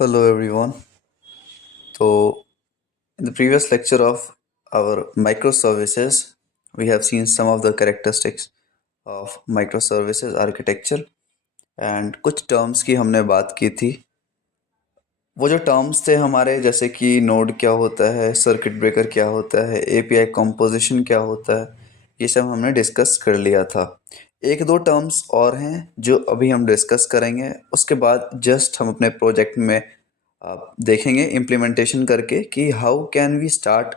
Hello everyone. So, in the previous lecture of our microservices, we have seen some of the characteristics of microservices architecture and कुछ terms की हमने बात की थी. वो जो टर्म्स थे हमारे जैसे कि नोड क्या होता है, सर्किट ब्रेकर क्या होता है, एपीआई कॉम्पोजिशन क्या होता है, ये सब हमने डिस्कस कर लिया था. एक दो टर्म्स और हैं जो अभी हम डिस्कस करेंगे. उसके बाद जस्ट हम अपने प्रोजेक्ट में देखेंगे इम्प्लीमेंटेशन करके कि how can we start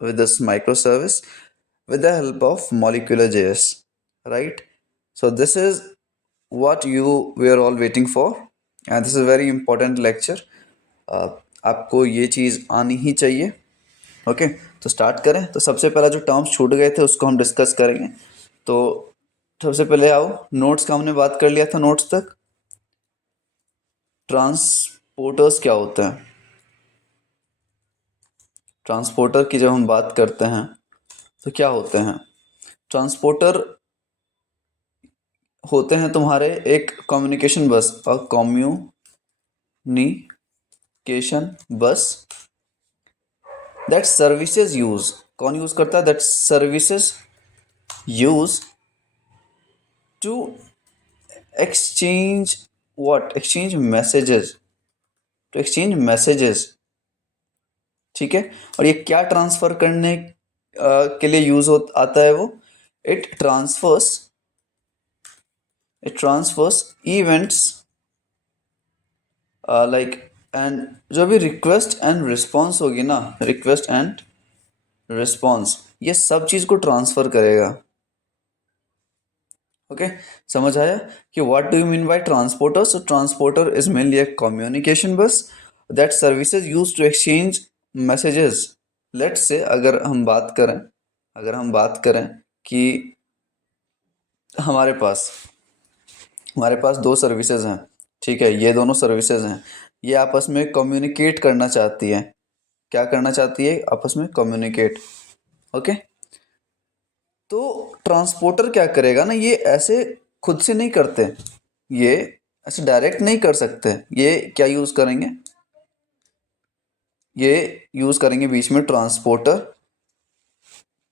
with this microservice with the help of molecular JS, right? So this is what you were all waiting for, and this is a very important lecture. आपको ये चीज़ आनी ही चाहिए. Okay, तो start करें. तो सबसे पहला जो टर्म्स छूट गए थे उसको हम डिस्कस करेंगे. तो सबसे पहले आओ, नोड्स का हमने बात कर लिया था. नोड्स तक ट्रांसपोर्टर्स क्या होता है. ट्रांसपोर्टर की जब हम बात करते हैं तो क्या होते हैं. ट्रांसपोर्टर होते हैं तुम्हारे एक कम्युनिकेशन बस, और communication bus that services use. कौन यूज करता है? That services use to exchange what, exchange messages, to exchange messages. ठीक है. और ये क्या ट्रांसफर करने के लिए यूज हो आता है वो. It transfers events like, and जो भी रिक्वेस्ट एंड रिस्पॉन्स होगी ना, रिक्वेस्ट एंड रिस्पॉन्स, ये सब चीज को ट्रांसफर करेगा. ओके, समझ आया कि what do you mean by transporter. So transporter is mainly a communication bus that services use to exchange messages. Let's say अगर हम बात करें कि हमारे पास दो सर्विसेज हैं. ठीक है, ये दोनों सर्विसेज हैं, ये आपस में कम्युनिकेट करना चाहती है. क्या करना चाहती है? आपस में कम्युनिकेट. ओके, तो ट्रांसपोर्टर क्या करेगा ना, ये ऐसे खुद से नहीं करते, ये ऐसे डायरेक्ट नहीं कर सकते. ये क्या यूज करेंगे? ये यूज करेंगे बीच में transporter,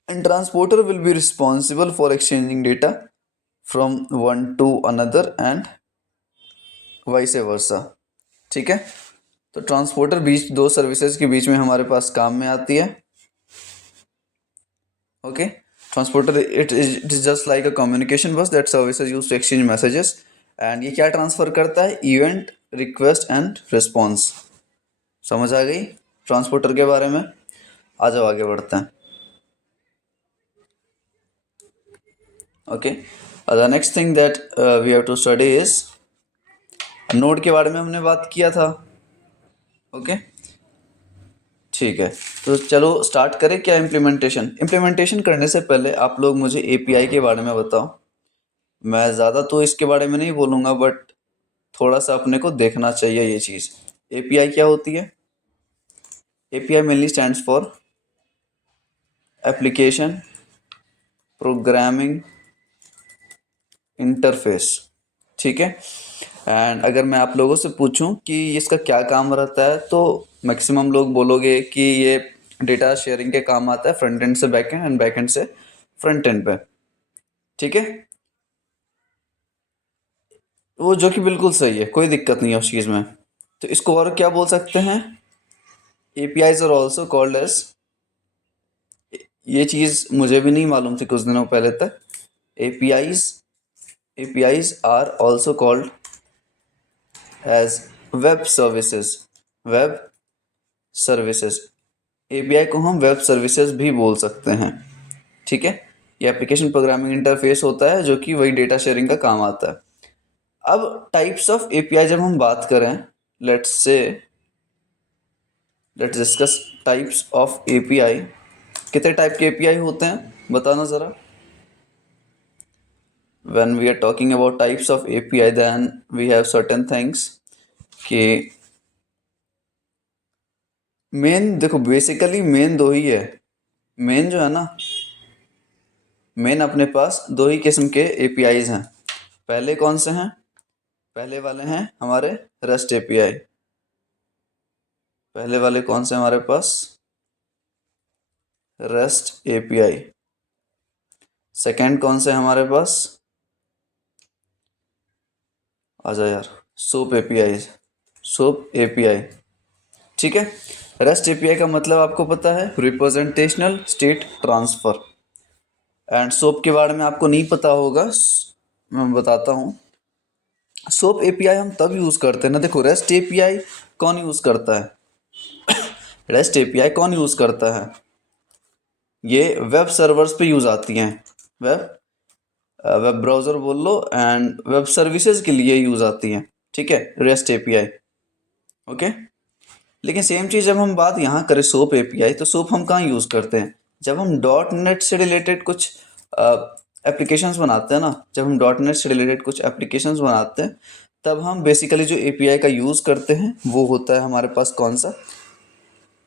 and transporter will be responsible for exchanging data from one two another and vice versa. ठीक है. तो ट्रांसपोर्टर बीच दो सर्विसेज के बीच में हमारे पास काम में आती है. Okay, transporter it is just like a communication bus that services use to exchange messages. And ये क्या ट्रांसफर करता है? Event, request and response. समझ आ गई ट्रांसपोर्टर के बारे में. आ जाओ आगे बढ़ते हैं. Okay, the next thing that we have to study is node के बारे में हमने बात किया था. ओके, ठीक है. तो चलो स्टार्ट करें. क्या इम्प्लीमेंटेशन करने से पहले आप लोग मुझे एपीआई के बारे में बताओ. मैं ज़्यादा तो इसके बारे में नहीं बोलूँगा, बट थोड़ा सा अपने को देखना चाहिए ये चीज़. एपीआई क्या होती है? API mainly stands for application programming interface. ठीक है. एंड अगर मैं आप लोगों से पूछूं कि इसका क्या काम रहता है, तो मैक्सिमम लोग बोलोगे कि ये डेटा शेयरिंग के काम आता है, फ्रंट एंड से back and and back and से फ्रंट एंड पे. ठीक है, वो जो कि बिल्कुल सही है, कोई दिक्कत नहीं है उस चीज़ में. तो इसको और क्या बोल सकते हैं? APIs are also called as, ये चीज़ मुझे भी नहीं मालूम थी कुछ दिनों पहले तक. APIs APIs are also called as web services. Web services, API को हम वेब सर्विसेज भी बोल सकते हैं. ठीक है, ये एप्लीकेशन प्रोग्रामिंग इंटरफेस होता है जो कि वही डेटा शेयरिंग का काम आता है. अब टाइप्स ऑफ एपीआई जब हम बात करें, let's discuss types of API. कितने टाइप के एपीआई होते हैं बताना ज़रा. when we are talking about types of API, then we have certain things कि मेन देखो, बेसिकली मेन दो ही है. मेन जो है ना, मेन अपने पास दो ही किस्म के एपीआईज हैं. पहले कौन से हैं? पहले वाले हैं हमारे रेस्ट एपीआई. पहले वाले कौन से हमारे पास? Rest API. सेकंड कौन से हमारे पास? आजा यार, सोप एपीआई। सोप एपीआई, ठीक है। रेस्ट एपीआई का मतलब आपको पता है, representational state transfer. And soap के बारे में आपको नहीं पता होगा, मैं बताता हूँ। सोप एपीआई हम तब यूज़ करते हैं ना, देखो रेस्ट एपीआई कौन यूज़ करता है? रेस्ट एपीआई कौन यूज़ करता है? ये वेब सर्वर्स पे यूज़ आती हैं। वेब वेब ब्राउज़र बोल लो, एंड वेब सर्विसेज के लिए यूज़ आती हैं, ठीक है, रेस्ट एपीआई। ओके। लेकिन सेम चीज़ जब हम बात यहाँ करें सोप एपीआई, तो सोप हम कहाँ यूज़ करते हैं? जब हम डॉट नेट से रिलेटेड कुछ एप्लीकेशंस बनाते हैं ना, जब हम डॉट नेट से रिलेटेड कुछ एप्लीकेशंस बनाते हैं, तब हम बेसिकली जो एपीआई का यूज़ करते हैं वो होता है हमारे पास कौन सा?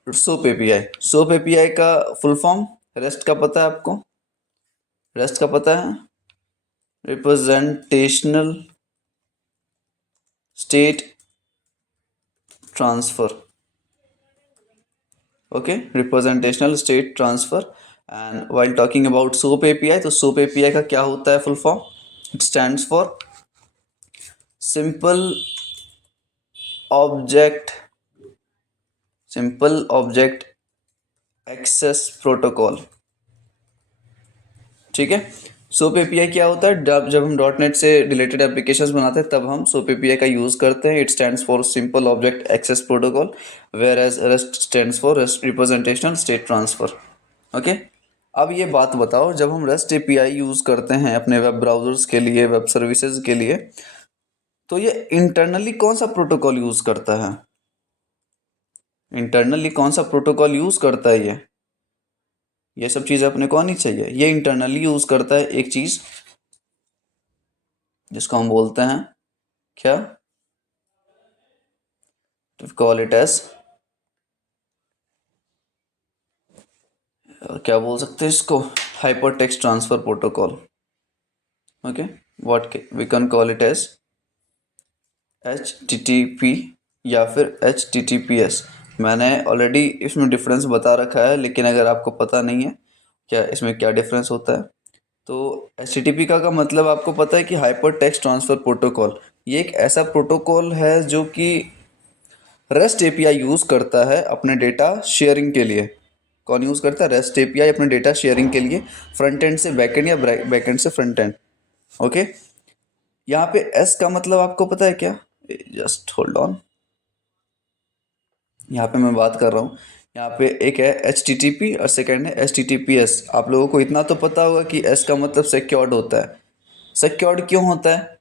SOAP API. सोप एपीआई का फुल फॉर्म रेस्ट का पता है आपको? रेस्ट का पता है? Representational state transfer. Okay, representational state transfer. And while talking about SOAP API, तो सोप एपीआई का क्या होता है full form? It stands for simple object simple object access protocol, ठीक है। सोप एपीआई क्या होता है? जब हम डॉट नेट से रिलेटेड एप्लीकेशंस बनाते हैं तब हम सोप एपीआई का यूज़ करते हैं। It stands for simple object access protocol, whereas REST stands for REST representational state transfer. Okay. अब ये बात बताओ, जब हम रेस्ट एपीआई यूज़ करते हैं अपने वेब ब्राउजर्स के लिए, वेब सर्विसेज के लिए, तो ये इंटरनली कौन सा प्रोटोकॉल यूज़ करता है? इंटरनली कौन सा प्रोटोकॉल यूज़ करता है ये सब चीज़ अपने को आनी चाहिए। ये इंटरनली यूज़ करता है एक चीज़ जिसको हम बोलते हैं क्या? टू कॉल इट एज, क्या बोल सकते हैं इसको? Hypertext transfer protocol. Okay, what we can call it as HTTP या फिर HTTPS। मैंने ऑलरेडी इसमें डिफरेंस बता रखा है, लेकिन अगर आपको पता नहीं है क्या इसमें क्या डिफरेंस होता है, तो HTTP का मतलब आपको पता है कि हाइपर टेक्स्ट ट्रांसफर प्रोटोकॉल। ये एक ऐसा प्रोटोकॉल है जो कि रेस्ट एपीआई यूज़ करता है अपने डेटा शेयरिंग के लिए। कौन यूज़ करता है? रेस्ट एपीआई अपने डेटा शेयरिंग के लिए, फ्रंट एंड से बैक एंड या बैक एंड से फ्रंट एंड। ओके। यहाँ पे एस का मतलब आपको पता है क्या? जस्ट होल्ड ऑन, यहाँ पे मैं बात कर रहा हूँ। यहाँ पे एक है HTTP और सेकंड है HTTPS। आप लोगों को इतना तो पता होगा कि एस का मतलब सिक्योर्ड होता है। सिक्योर्ड क्यों होता है?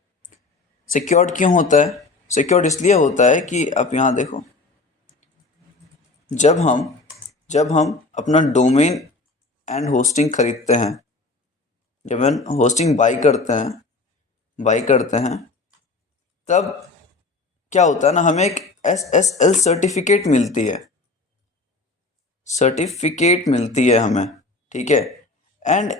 सिक्योर्ड क्यों होता है? सिक्योर्ड इसलिए होता है कि आप यहाँ देखो, जब हम जब हम अपना डोमेन एंड होस्टिंग खरीदते हैं, जब हम होस्टिंग बाई करते हैं, तब क्या होता है ना, हमें एक SSL सर्टिफिकेट मिलती है हमें, ठीक है। एंड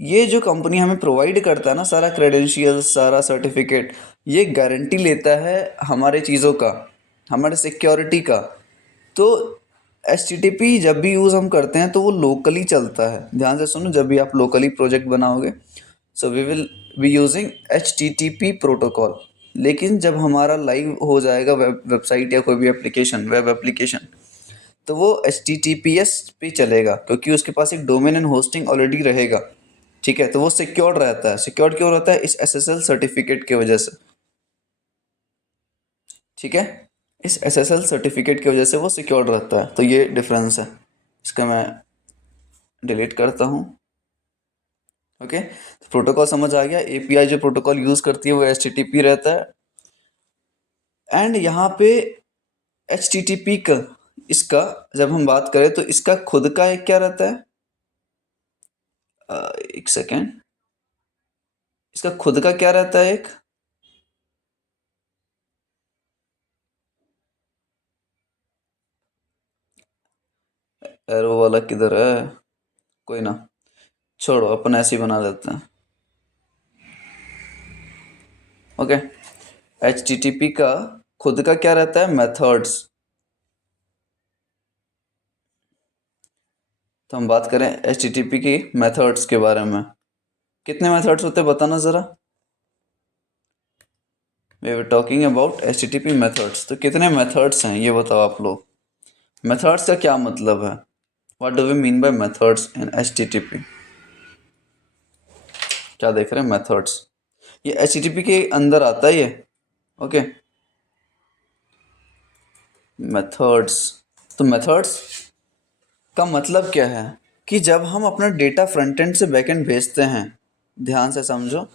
ये जो कंपनी हमें प्रोवाइड करता है ना, सारा क्रेडेंशियल्स, सारा सर्टिफिकेट, ये गारंटी लेता है हमारे चीज़ों का, हमारे सिक्योरिटी का। तो HTTP जब भी यूज़ हम करते हैं तो वो लोकली चलता है। ध्यान से सुनो, जब भी आप लोकली प्रोजेक्ट बनाओगे, so we will be using HTTP protocol. लेकिन जब हमारा लाइव हो जाएगा वेबसाइट या कोई भी एप्लीकेशन, वेब एप्लीकेशन, तो वो HTTPS पे चलेगा, क्योंकि उसके पास एक डोमेन एंड होस्टिंग ऑलरेडी रहेगा, ठीक है। तो वो सिक्योर्ड रहता है। सिक्योर्ड क्यों रहता है? इस SSL सर्टिफिकेट की वजह से, ठीक है। इस SSL सर्टिफिकेट की वजह से वो सिक्योर्ड रहता है। तो ये डिफरेंस है। इसका मैं डिलीट करता हूँ। ओके, तो प्रोटोकॉल समझ आ गया। एपीआई जो प्रोटोकॉल यूज़ करती है वो HTTP रहता है। एंड यहाँ पे HTTP का, इसका जब हम बात करें तो इसका खुद का एक क्या रहता है? एक सेकेंड, इसका खुद का क्या रहता है? एक एरो वाला किधर है? कोई ना, छोड़ो, अपन ऐसे ही बना देते हैं। ओके, HTTP का खुद का क्या रहता है? मेथड्स। तो हम बात करें HTTP की मेथड्स के बारे में। कितने मेथड्स होते हैं बताना ज़रा। We were talking about HTTP methods, तो कितने मेथड्स हैं ये बताओ आप लोग। मेथड्स का क्या मतलब है? What do we mean by methods in HTTP? क्या देख रहे हैं मेथड्स? ये HTTP के अंदर आता है ये। Okay, methods. तो मेथड्स का मतलब क्या है कि जब हम अपना डेटा फ्रंट एंड से बैक एंड भेजते हैं, ध्यान से समझो,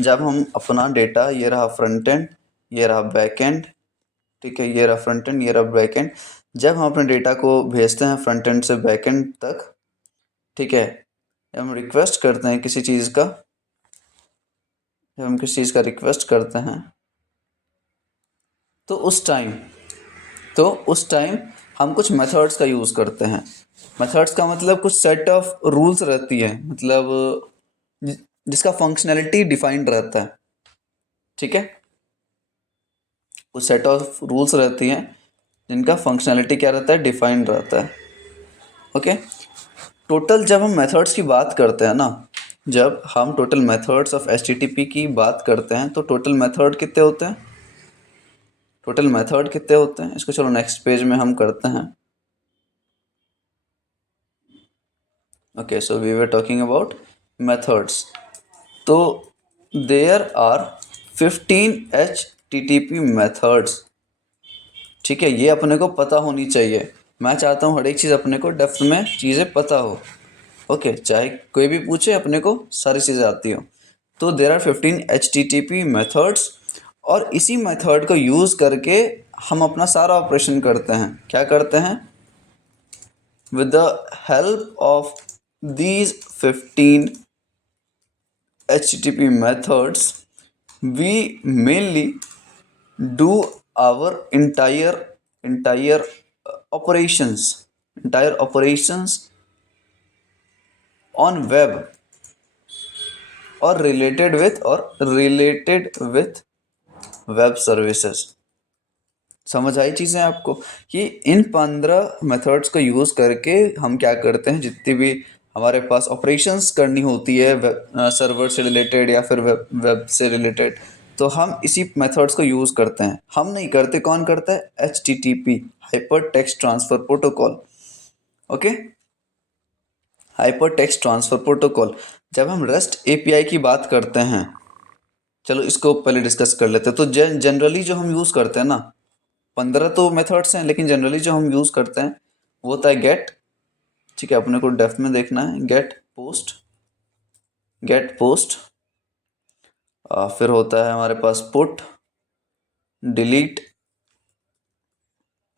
जब हम अपना डेटा, ये रहा फ्रंट एंड, ये रहा बैक एंड, ठीक है, ये रहा फ्रंट एंड, ये रहा बैक एंड, जब हम अपने डेटा को भेजते हैं फ्रंट एंड से बैक एंड तक, ठीक है, जब हम रिक्वेस्ट करते हैं किसी चीज़ का, जब हम किसी चीज़ का रिक्वेस्ट करते हैं, तो उस टाइम हम कुछ मेथड्स का यूज़ करते हैं। मेथड्स का मतलब कुछ सेट ऑफ रूल्स रहती है, मतलब जिसका फंक्शनैलिटी डिफाइंड रहता है, ठीक है, कुछ सेट ऑफ रूल्स रहती हैं जिनका फंक्शनैलिटी क्या रहता है, डिफाइंड रहता है। ओके, टोटल जब हम मेथड्स की बात करते हैं ना, जब हम टोटल मेथड्स ऑफ HTTP की बात करते हैं, तो टोटल मेथड कितने होते हैं? टोटल मेथड कितने होते हैं इसको चलो नेक्स्ट पेज में हम करते हैं। Okay, so we were talking about methods. तो देयर आर 15 HTTP मेथड्स, ठीक है, ये अपने को पता होनी चाहिए। मैं चाहता हूँ हर एक चीज़ अपने को डेप्थ में चीज़ें पता हो। ओके, चाहे कोई भी पूछे, अपने को सारी चीज़ें आती हो। तो देयर आर 15 HTTP मेथड्स, और इसी मेथड को यूज़ करके हम अपना सारा ऑपरेशन करते हैं। क्या करते हैं? With the help of these 15 HTTP methods, we mainly do our entire operations on web or related with web services। समझ आई चीज़ें आपको कि इन 15 मेथड्स को यूज़ करके हम क्या करते हैं, जितनी भी हमारे पास ऑपरेशंस करनी होती है सर्वर से रिलेटेड या फिर वेब से रिलेटेड, तो हम इसी मेथड्स को यूज़ करते हैं। हम नहीं करते, कौन करता है? HTTP, hyper text transfer protocol. Okay, hyper text transfer protocol. जब हम REST API की बात करते हैं, चलो इसको पहले डिस्कस कर लेते हैं। तो जनरली जो हम यूज़ करते हैं ना, 15 तो मेथड्स हैं, लेकिन जनरली जो हम यूज़ करते हैं वो होता है गेट, ठीक है, अपने को डेफ में देखना है, गेट पोस्ट, फिर होता है हमारे पास put, delete,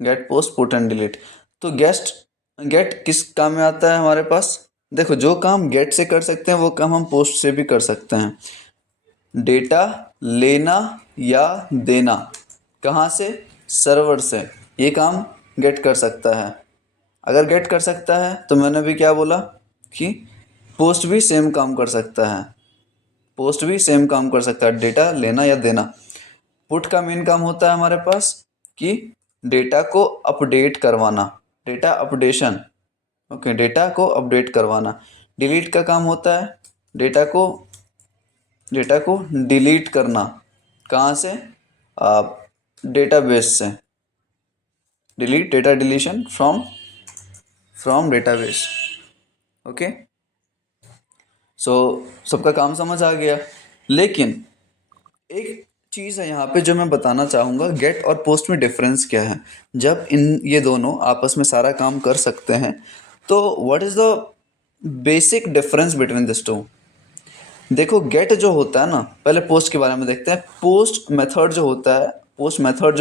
get post, put and delete. तो गेट किस काम में आता है हमारे पास? देखो, जो काम गेट से कर सकते हैं वो काम हम पोस्ट से भी कर सकते हैं। डेटा लेना या देना, कहाँ से? सर्वर से। ये काम गेट कर सकता है। अगर गेट कर सकता है तो मैंने भी क्या बोला कि पोस्ट भी सेम काम कर सकता है, पोस्ट भी सेम काम कर सकता है, डेटा लेना या देना। पुट का मेन काम होता है हमारे पास कि डेटा को अपडेट करवाना, डेटा अपडेशन। ओके, डेटा को अपडेट करवाना। डिलीट का काम होता है डेटा को डिलीट करना। कहाँ से? डेटाबेस से। Delete, data deletion from database. Okay, so सबका काम समझ आ गया। लेकिन एक चीज़ है यहाँ पे जो मैं बताना चाहूँगा, गेट और पोस्ट में डिफरेंस क्या है। जब ये दोनों आपस में सारा काम कर सकते हैं, तो what is the basic difference between this two? देखो, गेट जो होता है ना, पहले पोस्ट के बारे में देखते हैं। पोस्ट मेथड जो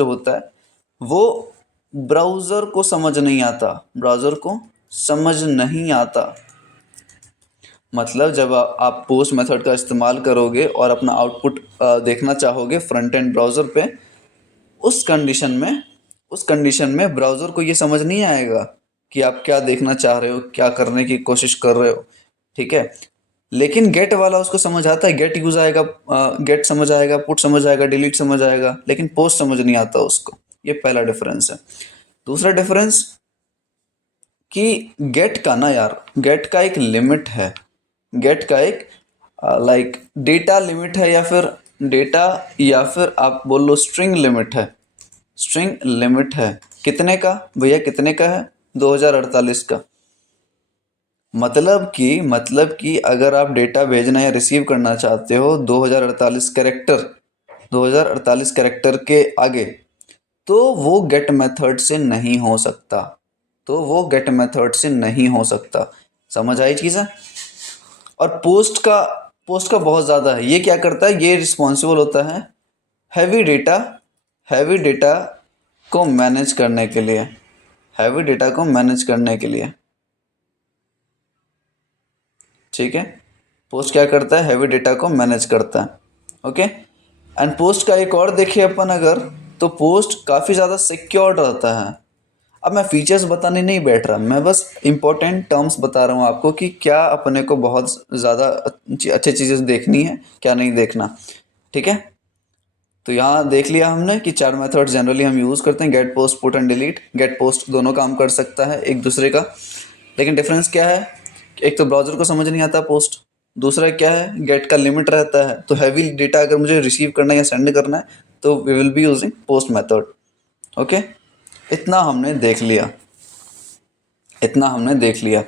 होता है वो ब्राउज़र को समझ नहीं आता। मतलब जब आप पोस्ट मेथड का इस्तेमाल करोगे और अपना आउटपुट देखना चाहोगे फ्रंट एंड ब्राउज़र पे, उस कंडीशन में ब्राउज़र को ये समझ नहीं आएगा कि आप क्या देखना चाह रहे हो, क्या करने की कोशिश कर रहे हो, ठीक है। लेकिन गेट वाला उसको समझ आता है, गेट समझ आएगा, पुट समझ आएगा, डिलीट समझ आएगा, लेकिन पोस्ट समझ नहीं आता उसको। ये पहला डिफरेंस है। दूसरा डिफरेंस कि गेट का ना यार, गेट का एक लिमिट है, गेट का एक लाइक डेटा लिमिट है, डेटा या फिर आप बोल लो स्ट्रिंग लिमिट है। स्ट्रिंग लिमिट है कितने का भैया, कितने का है? 2048 का। मतलब कि अगर आप डेटा भेजना या रिसीव करना चाहते हो 2048 कैरेक्टर, 2048 कैरेक्टर के आगे, तो वो गेट मेथड से नहीं हो सकता, तो वो गेट मेथड से नहीं हो सकता। समझ आई चीज़ है? और पोस्ट का बहुत ज़्यादा है। ये क्या करता है, ये रिस्पॉन्सिबल होता है हैवी डेटा, हैवी डेटा को मैनेज करने के लिए, हैवी डेटा को मैनेज करने के लिए। ठीक है, पोस्ट क्या करता है, हैवी डेटा को मैनेज करता है। ओके, एंड पोस्ट का एक और देखें अपन अगर, तो पोस्ट काफ़ी ज़्यादा सिक्योर रहता है। अब मैं फीचर्स बताने नहीं बैठ रहा, मैं बस इंपॉर्टेंट टर्म्स बता रहा हूँ आपको कि क्या अपने को बहुत ज़्यादा अच्छी चीज़ें देखनी है, क्या नहीं देखना। ठीक है, तो यहाँ देख लिया हमने कि चार मेथड जनरली हम यूज़ करते हैं, get, post, put and delete. Get post दोनों काम कर सकता है एक दूसरे का, लेकिन डिफरेंस क्या है, एक तो ब्राउज़र को समझ नहीं आता पोस्ट, दूसरा क्या है, गेट का लिमिट रहता है। तो हैवी डेटा अगर मुझे रिसीव करना है या सेंड करना है तो we will be using post method. Okay, इतना हमने देख लिया, इतना हमने देख लिया।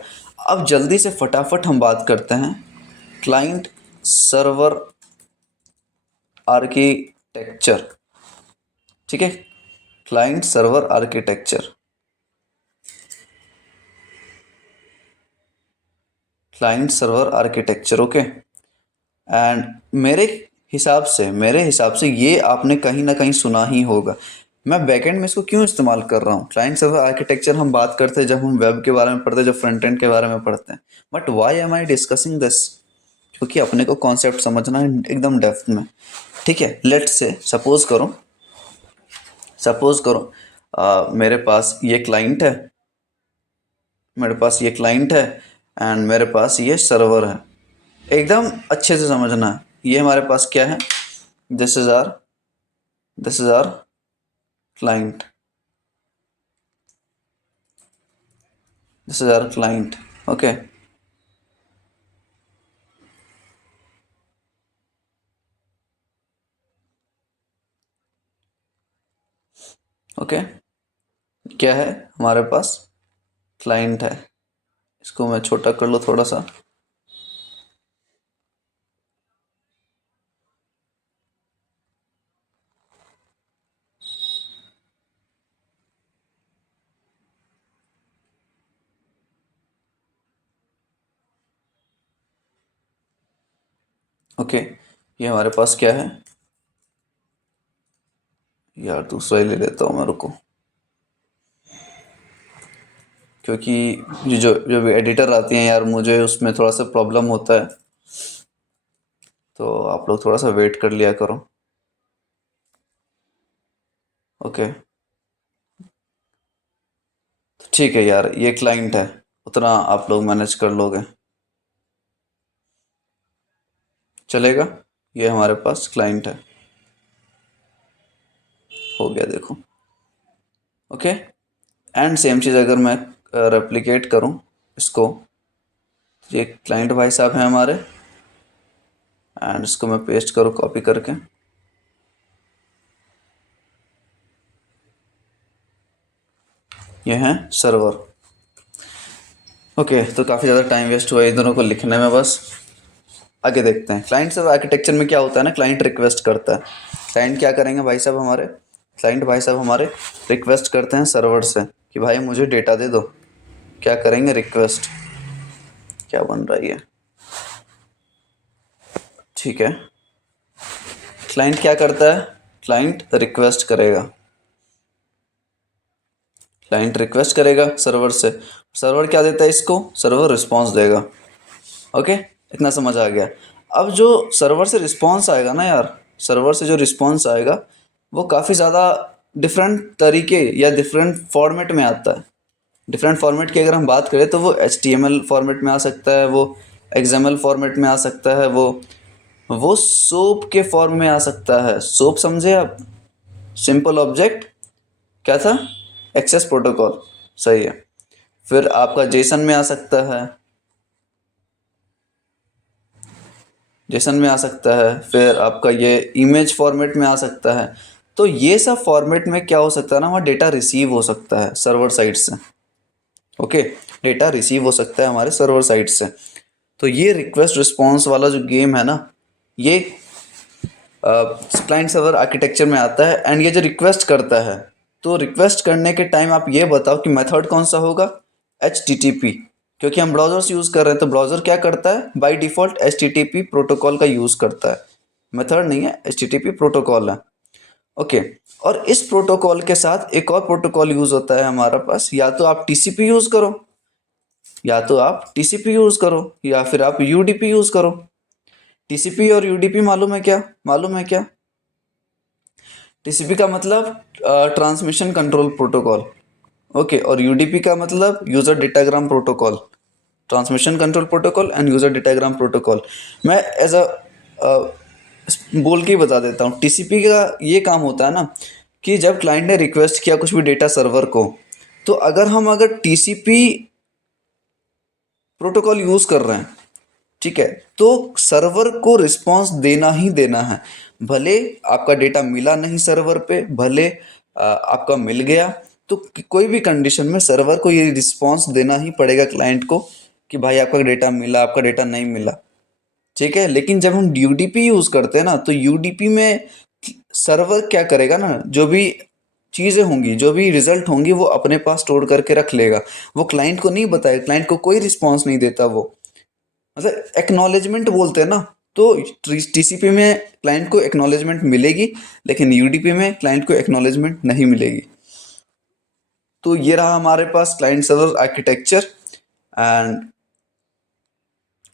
अब जल्दी से फटाफट हम बात करते हैं क्लाइंट सर्वर आर्किटेक्चर। ठीक है, client server architecture, client server architecture. Okay, and मेरे हिसाब से ये आपने कहीं ना कहीं सुना ही होगा। मैं बैकएंड में इसको क्यों इस्तेमाल कर रहा हूँ? क्लाइंट सर्वर आर्किटेक्चर हम बात करते हैं जब हम वेब के बारे में पढ़ते हैं, जब फ्रंट एंड के बारे में पढ़ते हैं। But why am I discussing this? क्योंकि अपने को कॉन्सेप्ट समझना है एकदम डेप्थ में। ठीक है, लेट्स से सपोज करो मेरे पास ये क्लाइंट है, मेरे पास ये क्लाइंट है एंड मेरे पास ये सर्वर है। एकदम अच्छे से समझना है, ये हमारे पास क्या है, this is our client, this is our client. Okay, okay, क्या है हमारे पास, क्लाइंट है। इसको मैं छोटा कर लो थोड़ा सा। ओके, ये हमारे पास क्या है यार, दूसरा ही ले लेता हूँ मैं, रुको, क्योंकि ये जो जो भी एडिटर आती हैं यार, मुझे उसमें थोड़ा सा प्रॉब्लम होता है, तो आप लोग थोड़ा सा वेट कर लिया करो। ओके, तो ठीक है यार, ये क्लाइंट है, उतना आप लोग मैनेज कर लोगे, चलेगा। ये हमारे पास क्लाइंट है, हो गया देखो। ओके, एंड सेम चीज़ अगर मैं रेप्लिकेट करूँ इसको, तो ये क्लाइंट भाई साहब हैं हमारे, एंड इसको मैं पेस्ट करूँ कॉपी करके, ये हैं सर्वर। ओके, तो काफ़ी ज़्यादा टाइम वेस्ट हुआ इन दोनों को लिखने में, बस आगे देखते हैं। क्लाइंट सर्वर आर्किटेक्चर में क्या होता है ना, क्लाइंट रिक्वेस्ट करता है। क्लाइंट क्या करेंगे भाई साहब हमारे, क्लाइंट भाई साहब हमारे रिक्वेस्ट करते हैं सर्वर से कि भाई मुझे डेटा दे दो। क्या करेंगे, रिक्वेस्ट, क्या बन रहा है ये, ठीक है। क्लाइंट क्या करता है, क्लाइंट रिक्वेस्ट करेगा, क्लाइंट रिक्वेस्ट करेगा सर्वर से, सर्वर क्या देता है इसको, सर्वर रिस्पॉन्स देगा। ओके, इतना समझ आ गया। अब जो सर्वर से रिस्पॉन्स आएगा ना यार, सर्वर से जो रिस्पॉन्स आएगा वो काफ़ी ज़्यादा डिफरेंट तरीके या डिफरेंट फॉर्मेट में आता है। डिफरेंट फॉर्मेट की अगर हम बात करें तो वो HTML फॉर्मेट में आ सकता है, वो XML फॉर्मेट में आ सकता है, वो सोप के फॉर्म में आ सकता है। सोप समझे आप, सिंपल ऑब्जेक्ट, क्या था, एक्सेस प्रोटोकॉल, सही है। फिर आपका जेसन में आ सकता है, जेसन में आ सकता है, फिर आपका ये इमेज फॉर्मेट में आ सकता है। तो ये सब फॉर्मेट में क्या हो सकता है ना, वहाँ डेटा रिसीव हो सकता है सर्वर साइड से। ओके, डेटा रिसीव हो सकता है हमारे सर्वर साइड से। तो ये रिक्वेस्ट रिस्पॉन्स वाला जो गेम है ना, ये क्लाइंट सर्वर आर्किटेक्चर में आता है। एंड ये जो रिक्वेस्ट करता है, तो रिक्वेस्ट करने के टाइम आप ये बताओ कि मेथड कौन सा होगा, HTTP, क्योंकि हम ब्राउजर्स यूज़ कर रहे हैं। तो ब्राउज़र क्या करता है, बाय डिफ़ॉल्ट HTTP प्रोटोकॉल का यूज़ करता है, मेथड नहीं है, HTTP प्रोटोकॉल है। ओके, और इस प्रोटोकॉल के साथ एक और प्रोटोकॉल यूज़ होता है हमारा पास, या तो आप TCP यूज़ करो, या तो आप TCP यूज़ करो, या फिर आप UDP यूज़ करो। TCP और UDP मालूम है क्या, मालूम है क्या? TCP का मतलब ट्रांसमिशन कंट्रोल प्रोटोकॉल। ओके, और UDP का मतलब user datagram protocol, transmission control protocol end user datagram protocol. मैं एज अ बोल के ही बता देता हूँ। TCP का ये काम होता है ना कि जब क्लाइंट ने रिक्वेस्ट किया कुछ भी डेटा सर्वर को, तो अगर TCP प्रोटोकॉल यूज़ कर रहे हैं, ठीक है, तो सर्वर को रिस्पांस देना ही देना है। भले आपका डेटा मिला नहीं सर्वर पे, भले आपका मिल गया, तो कोई भी कंडीशन में सर्वर को ये रिस्पांस देना ही पड़ेगा क्लाइंट को कि भाई आपका डेटा मिला, आपका डेटा नहीं मिला, ठीक है। लेकिन जब हम UDP यूज़ करते हैं ना, तो UDP में सर्वर क्या करेगा ना, जो भी चीज़ें होंगी, जो भी रिजल्ट होंगी, वो अपने पास स्टोर करके रख लेगा, वो क्लाइंट को नहीं बताएगा, क्लाइंट को कोई रिस्पांस नहीं देता वो। मतलब एक्नॉलेजमेंट बोलते हैं ना, तो TCP में क्लाइंट को एक्नॉलेजमेंट मिलेगी, लेकिन UDP में क्लाइंट को एक्नॉलेजमेंट नहीं मिलेगी। तो ये रहा हमारे पास क्लाइंट सर्वर आर्किटेक्चर, एंड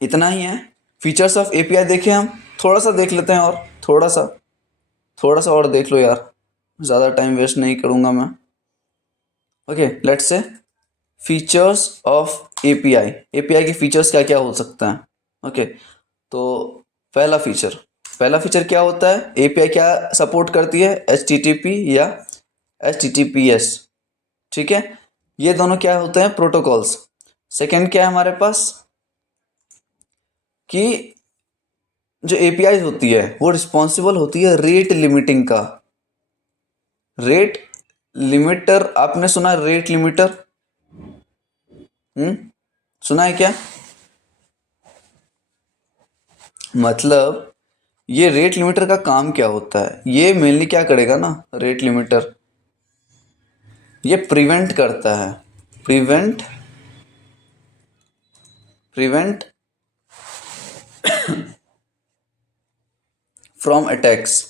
इतना ही है। फीचर्स ऑफ API देखें हम, थोड़ा सा देख लेते हैं, और थोड़ा सा और देख लो यार, ज़्यादा टाइम वेस्ट नहीं करूँगा मैं। Okay, let's say features of API के फीचर्स क्या क्या हो सकते हैं। ओके, तो पहला फीचर क्या होता है, API क्या सपोर्ट करती है, HTTP या HTTPS, ठीक है। ये दोनों क्या होते हैं, प्रोटोकॉल्स। सेकंड क्या है हमारे पास, कि जो API होती है वो रिस्पॉन्सिबल होती है रेट लिमिटिंग का। रेट लिमिटर, आपने सुना है रेट लिमिटर? सुना है क्या? मतलब ये रेट लिमिटर का काम क्या होता है, ये मेनली क्या करेगा ना, रेट लिमिटर ये प्रिवेंट करता है, prevent from attacks.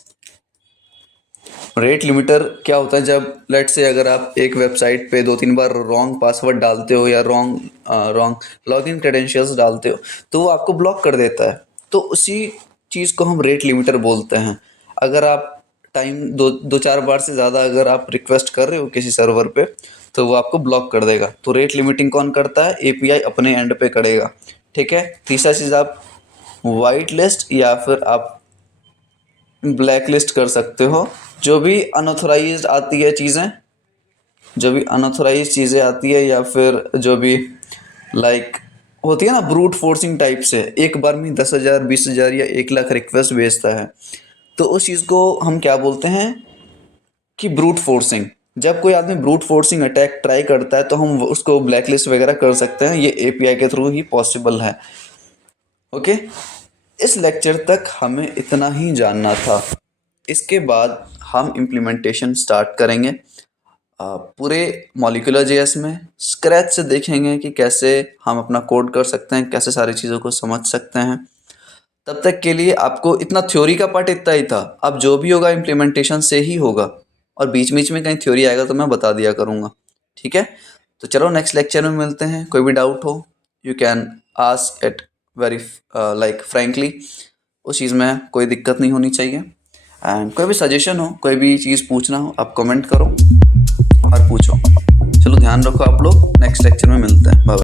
Rate limiter क्या होता है, जब लेट से अगर आप एक वेबसाइट पे 2-3 बार रॉन्ग पासवर्ड डालते हो या रॉन्ग लॉगिन क्रेडेंशियल्स डालते हो, तो वो आपको ब्लॉक कर देता है। तो उसी चीज़ को हम रेट लिमिटर बोलते हैं। अगर आप टाइम दो चार बार से ज़्यादा अगर आप रिक्वेस्ट कर रहे हो किसी सर्वर पे, तो वो आपको ब्लॉक कर देगा। तो रेट लिमिटिंग कौन करता है, API अपने एंड पे करेगा, ठीक है। तीसरा चीज़, आप वाइट लिस्ट या फिर आप ब्लैक लिस्ट कर सकते हो जो भी अनऑथोराइज्ड आती है चीज़ें, जो भी अनऑथोराइज चीज़ें आती है, या फिर जो भी लाइक होती है ना ब्रूट फोर्सिंग टाइप से, एक बार में 10,000 20,000 या 1 लाख रिक्वेस्ट भेजता है, तो उस चीज़ को हम क्या बोलते हैं कि ब्रूट फोर्सिंग। जब कोई आदमी ब्रूट फोर्सिंग अटैक ट्राई करता है, तो हम उसको ब्लैक लिस्ट वगैरह कर सकते हैं, ये API के थ्रू ही पॉसिबल है। ओके, इस लेक्चर तक हमें इतना ही जानना था। इसके बाद हम इम्प्लीमेंटेशन स्टार्ट करेंगे पूरे मॉलिक्यूलर जेएस में, स्क्रैच से देखेंगे कि कैसे हम अपना कोड कर सकते हैं, कैसे सारी चीज़ों को समझ सकते हैं। तब तक के लिए आपको इतना थ्योरी का पार्ट इतना ही था, अब जो भी होगा इम्प्लीमेंटेशन से ही होगा, और बीच बीच में कहीं थ्योरी आएगा तो मैं बता दिया करूँगा, ठीक है। तो चलो नेक्स्ट लेक्चर में मिलते हैं। कोई भी डाउट हो, you can ask it very like frankly, उस चीज़ में कोई दिक्कत नहीं होनी चाहिए। एंड कोई भी सजेशन हो, कोई भी चीज़ पूछना हो, आप कमेंट करो और पूछो। चलो ध्यान रखो आप लोग, नेक्स्ट लेक्चर में मिलते हैं, बाय।